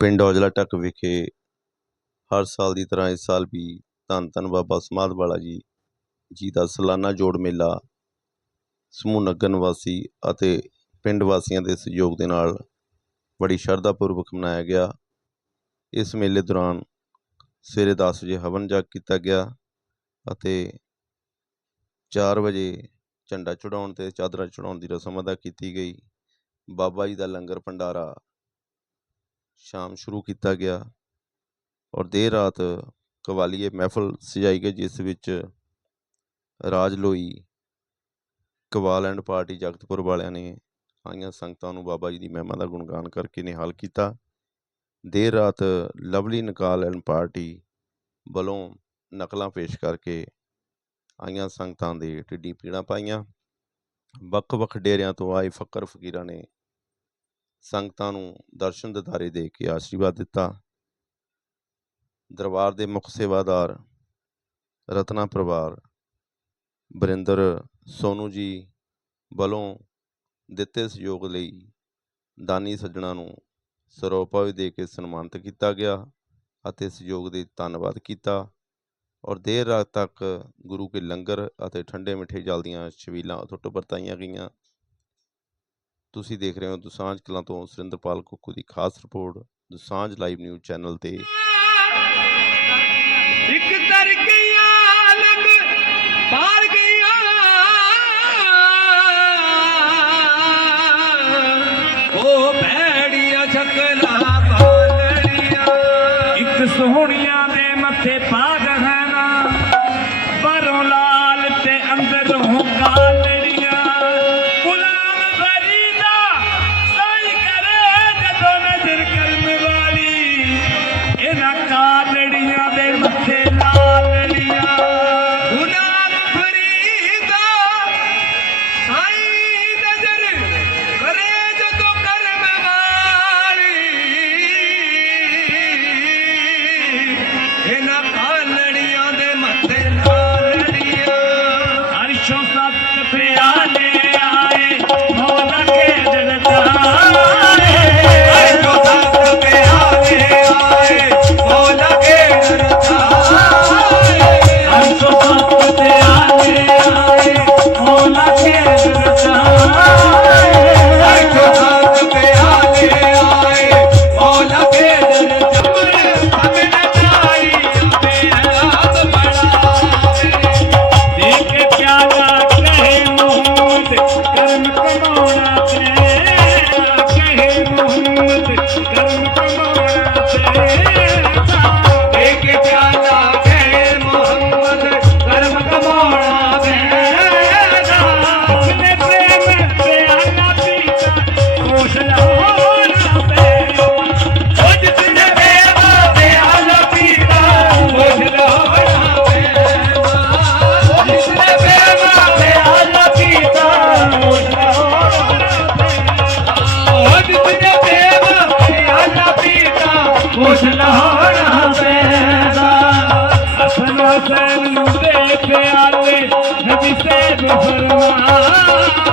ਪਿੰਡ ਔਜਲਾ ਟੱਕ ਵਿਖੇ ਹਰ ਸਾਲ ਦੀ ਤਰ੍ਹਾਂ ਇਸ ਸਾਲ ਵੀ ਧੰਨ ਧੰਨ ਬਾਬਾ ਸਮਾਧ ਵਾਲਾ ਜੀ ਜੀ ਦਾ ਸਾਲਾਨਾ ਜੋੜ ਮੇਲਾ ਸਮੂਹ ਨਗਰ ਨਿਵਾਸੀ ਅਤੇ ਪਿੰਡ ਵਾਸੀਆਂ ਦੇ ਸਹਿਯੋਗ ਦੇ ਨਾਲ ਬੜੀ ਸ਼ਰਧਾ ਪੂਰਵਕ ਮਨਾਇਆ ਗਿਆ। ਇਸ ਮੇਲੇ ਦੌਰਾਨ ਸਵੇਰੇ 10 ਵਜੇ ਹਵਨ ਜਾਗ ਕੀਤਾ ਗਿਆ ਅਤੇ 4 ਵਜੇ ਝੰਡਾ ਚੜਾਉਣ ਤੇ ਚਾਦਰਾਂ ਚੜਾਉਣ ਦੀ ਰਸਮ ਅਦਾ ਕੀਤੀ ਗਈ। ਬਾਬਾ ਜੀ ਦਾ ਲੰਗਰ ਭੰਡਾਰਾ ਸ਼ਾਮ ਸ਼ੁਰੂ ਕੀਤਾ ਗਿਆ ਔਰ ਦੇਰ ਰਾਤ ਕਵਾਲੀਏ ਮਹਿਫਲ ਸਜਾਈ ਗਈ, ਜਿਸ ਵਿੱਚ ਰਾਜ ਲੋਈ, ਕਵਾਲ ਐਂਡ ਪਾਰਟੀ ਜਗਤਪੁਰ ਵਾਲਿਆਂ ਨੇ ਆਈਆਂ ਸੰਗਤਾਂ ਨੂੰ ਬਾਬਾ ਜੀ ਦੀ ਮਹਿਮਾ ਦਾ ਗੁਣਗਾਨ ਕਰਕੇ ਨਿਹਾਲ ਕੀਤਾ। ਦੇਰ ਰਾਤ ਲਵਲੀ ਨਕਾਲ ਐਂਡ ਪਾਰਟੀ ਵੱਲੋਂ ਨਕਲਾਂ ਪੇਸ਼ ਕਰਕੇ ਆਈਆਂ ਸੰਗਤਾਂ ਦੇ ਟਿੱਡੀ ਪੀੜਾਂ ਪਾਈਆਂ। ਵੱਖ-ਵੱਖ ਡੇਰਿਆਂ ਤੋਂ ਆਏ ਫਕਰ ਫਕੀਰਾਂ ਨੇ ਸੰਗਤਾਂ ਨੂੰ ਦਰਸ਼ਨ ਦਿਦਾਰੇ ਦੇ ਕੇ ਆਸ਼ੀਰਵਾਦ ਦਿੱਤਾ। ਦਰਬਾਰ ਦੇ ਮੁੱਖ ਸੇਵਾਦਾਰ ਰਤਨਾ ਪਰਿਵਾਰ ਬਰਿੰਦਰ ਸੋਨੂ ਜੀ ਵੱਲੋਂ ਦਿੱਤੇ ਸਹਿਯੋਗ ਲਈ ਦਾਨੀ ਸੱਜਣਾ ਨੂੰ ਸਰੋਪਾ ਵੀ ਦੇ ਕੇ ਸਨਮਾਨਿਤ ਕੀਤਾ ਗਿਆ ਅਤੇ ਸਹਿਯੋਗ ਦੇ ਧੰਨਵਾਦ ਕੀਤਾ ਔਰ ਦੇਰ ਰਾਤ ਤੱਕ ਗੁਰੂ ਕੇ ਲੰਗਰ ਅਤੇ ਠੰਡੇ ਮਿੱਠੇ ਜਲ ਦੀਆਂ ਛਬੀਲਾਂ ਟੁੱਟ ਵਰਤਾਈਆਂ ਗਈਆਂ। ਤੁਸੀਂ ਦੇਖ ਰਹੇ ਹੋ ਦੁਸਾਂਝ ਕਲਾਂ ਤੋਂ ਸੁਰਿੰਦਰਪਾਲ ਕੁੱਕੂ ਦੀ ਖਾਸ report Dusanjh live news channel ਤੇ। ਇੱਕ ਤਰ ਗਈਆਂ ਲਗ ਪਾਰ ਗਈਆਂ ਉਹ ਭੈੜੀਆਂ ਛਕਲਾ ਬਾਲੜੀਆਂ ਇੱਕ ਸੋਹਣੀਆਂ ਦੇ ਮੱਥੇ ਪਾਗ ਅਸਨਾ ਸੈਨ ਨੂੰ ਦੇ ਪਿਆਲੇ ਨਬੀ ਸੈਦ ਫਰਮਾਵੇ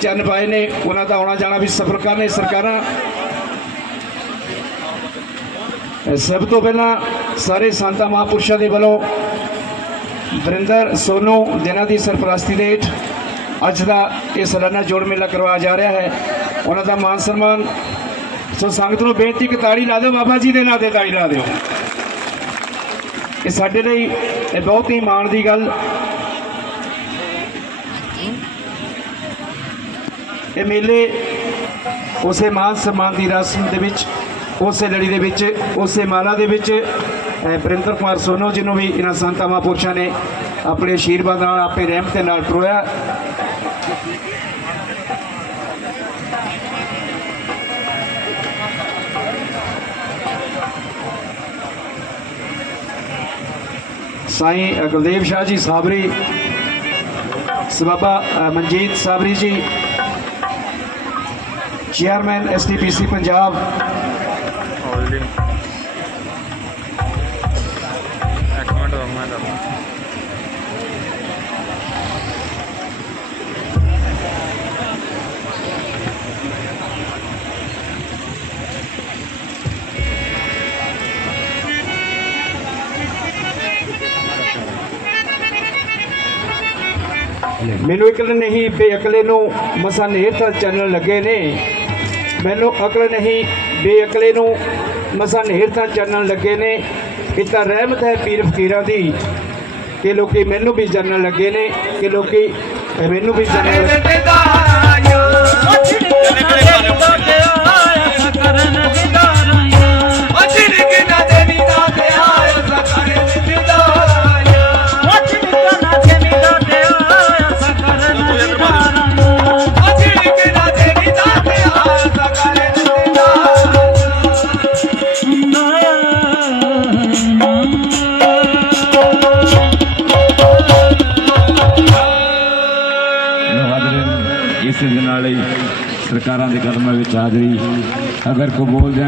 ਚਰਨ ਪਾਏ ਨੇ, ਉਹਨਾਂ ਦਾ ਆਉਣਾ ਜਾਣਾ ਵੀ ਸਫਲ ਕਰਨੇ ਸਰਕਾਰਾਂ। ਸਭ ਤੋਂ ਪਹਿਲਾਂ ਸਾਰੇ ਸੰਤਾਂ ਮਹਾਂਪੁਰਸ਼ਾਂ ਦੇ ਵੱਲੋਂ ਦਰਿੰਦਰ ਸੋਨੂ, ਜਿਨ੍ਹਾਂ ਦੀ ਸਰਪ੍ਰਸਤੀ ਦੇ ਹੇਠ ਅੱਜ ਦਾ ਇਹ ਸਾਲਾਨਾ ਜੋੜ ਮੇਲਾ ਕਰਵਾਇਆ ਜਾ ਰਿਹਾ ਹੈ, ਉਹਨਾਂ ਦਾ ਮਾਨ ਸਨਮਾਨ ਸੋ ਸੰਗਤ ਨੂੰ ਬੇਨਤੀ ਕਿ ਤਾੜੀ ਲਾ ਦਿਓ, ਬਾਬਾ ਜੀ ਦੇ ਨਾਂ ਤੇ ਤਾੜੀ ਲਾ ਦਿਓ। ਇਹ ਸਾਡੇ ਲਈ ਇਹ ਬਹੁਤ ਹੀ ਮਾਣ ਦੀ ਗੱਲ ਇਹ ਮੇਲੇ ਉਸੇ ਮਾਨ ਸਨਮਾਨ ਦੀ ਰਸਮ ਦੇ ਵਿੱਚ ਉਸੇ ਲੜੀ ਦੇ ਵਿੱਚ ਉਸੇ ਮਾਲਾ ਦੇ ਵਿੱਚ ਅਹ, ਕੁਮਾਰ ਸੋਨੋ ਜਿਹਨੂੰ ਵੀ ਇਹਨਾਂ ਸੰਤਾਂ ਮਹਾਂਪੁਰਸ਼ਾਂ ਨੇ ਆਪਣੇ ਆਸ਼ੀਰਵਾਦ ਨਾਲ ਆਪਣੇ ਰਹਿਮ ਦੇ ਨਾਲ ਟਰੋਇਆ। ਸਾਈਂ ਗੁਰਦੇਵ ਸ਼ਾਹ ਜੀ ਸਾਬਰੀ ਸਬਾਬਾ ਮਨਜੀਤ ਸਾਬਰੀ ਜੀ ਚੇਅਰਮੈਨ ਐਸਟੀਪੀਸੀ ਪੰਜਾਬ ਮੈਨੂੰ ਇਕੱਲੇ ਨਹੀਂ ਬੇਅਕਲੇ ਨੂੰ ਮਸਾ ਨੇਰ ਚੱਲਣ ਲੱਗੇ ਨੇ। ਮੈਨੂੰ ਅਕਲ ਨਹੀਂ, ਬੇਅਕਲੇ ਨੂੰ ਮਸਾਂ ਨੇਰ ਤਾਂ ਚੱਲਣ ਲੱਗੇ ਨੇ। ਇਹ ਤਾਂ ਰਹਿਮਤ ਹੈ ਪੀਰ ਫਕੀਰਾਂ ਦੀ ਕਿ ਲੋਕੀ ਮੈਨੂੰ ਵੀ ਜਾਣਨ ਲੱਗੇ ਨੇ, ਕਿ ਲੋਕੀ ਮੈਨੂੰ ਵੀ ਜਾਣਨ ਲੱਗੇ ਹਾਜ਼ਰੀਨ ਸਰਕਾਰਾਂ ਦੇ ਕਦਮਾਂ ਵਿੱਚ ਹਾਜ਼ਰੀ। ਅਗਰ ਕੋ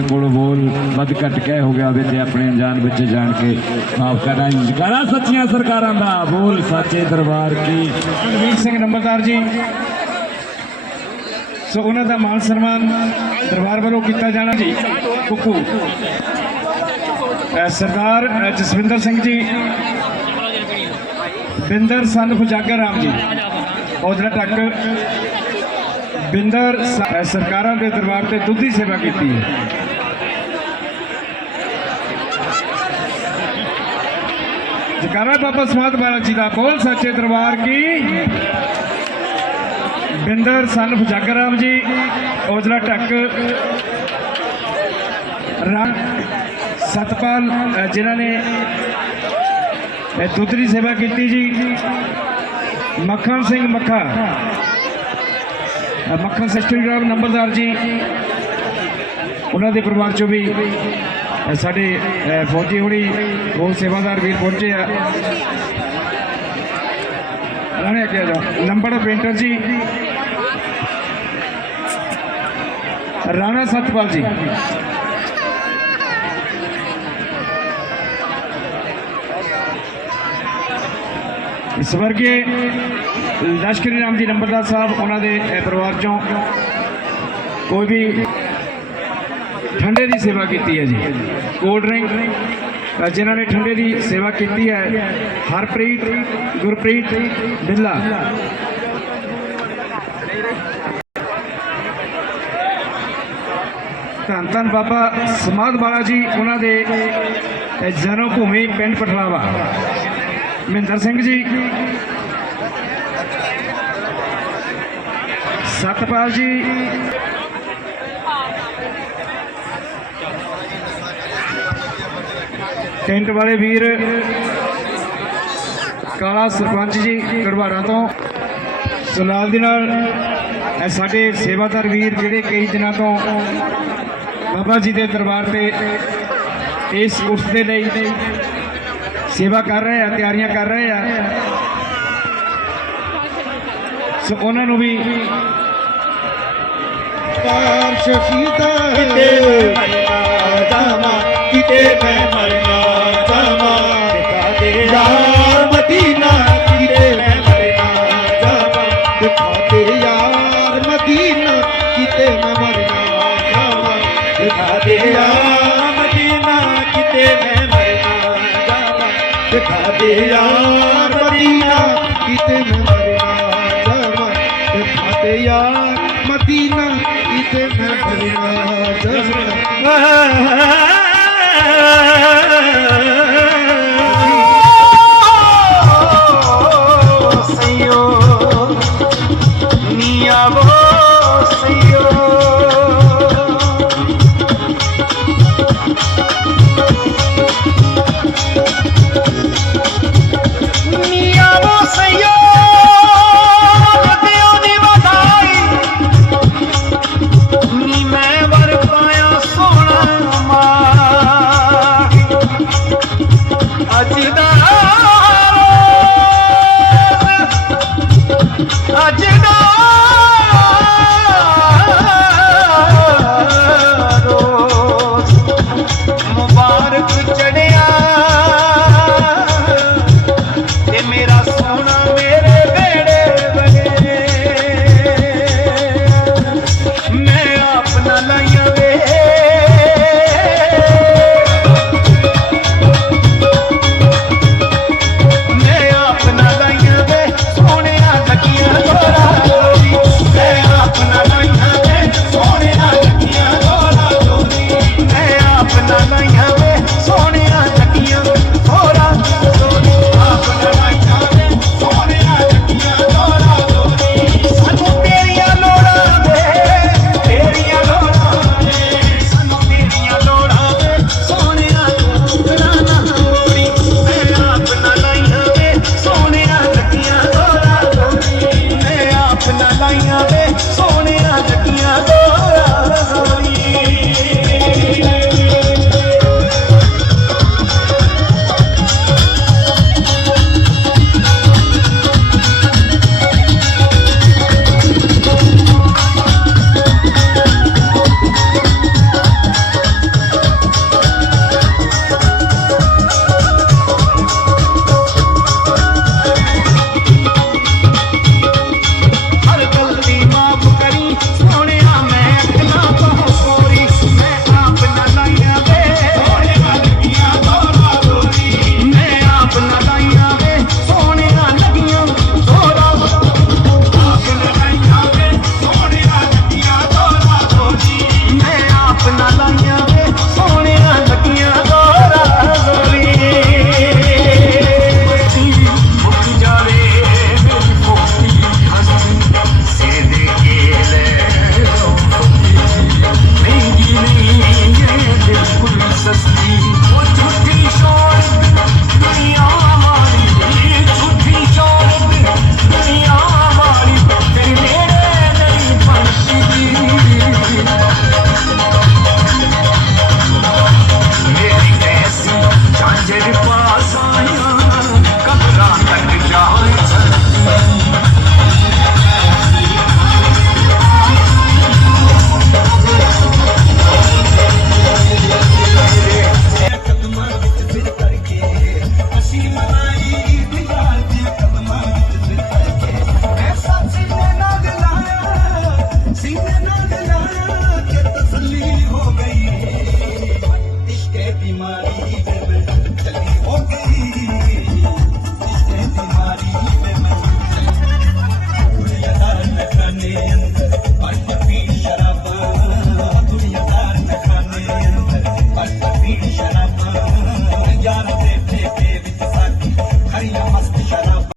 ਕੋਲ ਬੋਲ ਵੱਧ ਘਟ ਕਹਿ ਹੋ ਗਿਆ ਹੋਵੇ ਤੇ ਆਪਣੇ ਅਣਜਾਣ ਵਿੱਚ ਜਾਣ ਕੇ ਮਾਫ ਕਰਨਾ ਜਕਾਰਾ ਸੱਚੀਆਂ ਸਰਕਾਰਾਂ ਦਾ ਬੋਲ, ਸੱਚੇ ਦਰਬਾਰ ਕੀ। ਰਣਵੀਰ ਸਿੰਘ ਨੰਬਰਦਾਰ ਜੀ। ਸੋ ਉਹਨਾਂ ਦਾ ਮਾਨ ਸਨਮਾਨ ਦਰਬਾਰ ਵੱਲੋਂ ਕੀਤਾ ਜਾਣਾ ਜੀ। ਕੁੱਕੂ। ਸਰਦਾਰ ਜਸਵਿੰਦਰ ਸਿੰਘ ਜੀ। ਬਿੰਦਰ ਸਨ ਫੁਜਾਗਰ ਰਾਮ ਜੀ। ਔਜਲਾ ਟੱਕ ਬਿੰਦਰ ਸਰਕਾਰਾਂ ਦੇ ਦਰਬਾਰ ਤੇ ਦੁੱਧ ਦੀ ਸੇਵਾ ਕੀਤੀ। ਹੈ ਜਕਾਰਾ ਬਾਬਾ ਸਮਾਧ ਬਾਲਕ ਜੀ ਦਾ ਬੋਲ, ਸੱਚੇ ਦਰਬਾਰ ਕੀ? ਬਿੰਦਰ, ਸਨ ਫਜਾਗਰ ਰਾਮ ਜੀ, ਔਜਲਾ ਟੱਕ ਰਾਮ ਸਤਪਾਲ ਜਿਨ੍ਹਾਂ ਨੇ ਦੁੱਧ ਦੀ ਸੇਵਾ ਕੀਤੀ ਜੀ। ਮੱਖਣ ਸਿੰਘ ਮੱਖਾ। ਮੱਖਣ ਸਿਸਟਰੀ ਰਾਮ ਨੰਬਰਦਾਰ ਜੀ, ਉਹਨਾਂ ਦੇ ਪਰਿਵਾਰ ਚੋਂ ਵੀ ਸਾਡੇ ਫੌਜੀ ਹੁਣੀ ਬਹੁਤ ਸੇਵਾਦਾਰ ਵੀਰ ਪਹੁੰਚੇ ਆ। ਰਾਣੇ ਅੱਗੇ ਆ ਨੰਬਰ ਪੇਂਟਰ ਜੀ, ਰਾਣਾ ਸਤਪਾਲ ਜੀ। ਇਸ ਵਰਗੇ ਲਸ਼ਕਰੀ ਰਾਮ ਜੀ ਨੰਬਰਦਾਰ ਸਾਹਿਬ, ਉਹਨਾਂ ਦੇ ਪਰਿਵਾਰ ਚੋਂ ਕੋਈ ਵੀ ਠੰਡੇ ਦੀ ਸੇਵਾ ਕੀਤੀ ਹੈ ਜੀ। ਕੋਲਡ ਡਰਿੰਕ ਜਿਨ੍ਹਾਂ ਨੇ ਠੰਡੇ ਦੀ ਸੇਵਾ ਕੀਤੀ ਹੈ, ਹਰਪ੍ਰੀਤ, ਗੁਰਪ੍ਰੀਤ, ਬਿੱਲਾ। ਧੰਨ ਧੰਨ ਬਾਬਾ ਸਮਾਧ ਬਾਲਾ ਜੀ ਉਹਨਾਂ ਦੇ ਜਨਮ ਭੂਮੀ ਪਿੰਡ ਪਠਲਾਵਾ। ਮਹਿੰਦਰ ਸਿੰਘ ਜੀ ਸਤਪਾਲ ਜੀ। ਟੈਂਟ ਵਾਲੇ ਵੀਰ, ਕਾਲਾ ਸਰਪੰਚ ਜੀ ਗੜਵਾੜਾ ਤੋਂ। ਸੋ ਨਾਲ ਦੀ ਨਾਲ ਇਹ ਸਾਡੇ ਸੇਵਾਦਾਰ ਵੀਰ ਜਿਹੜੇ ਕਈ ਦਿਨਾਂ ਤੋਂ ਬਾਬਾ ਜੀ ਦੇ ਦਰਬਾਰ ਤੇ ਇਸ ਉਸ ਦੇ ਲਈ ਸੇਵਾ ਕਰ ਰਹੇ ਆ, ਤਿਆਰੀਆਂ ਕਰ ਰਹੇ ਆ। ਸੋ ਉਹਨਾਂ ਨੂੰ ਵੀ पार शशीता किते मैं जामा किते मैं मरना जामा पिता दे यार मदीना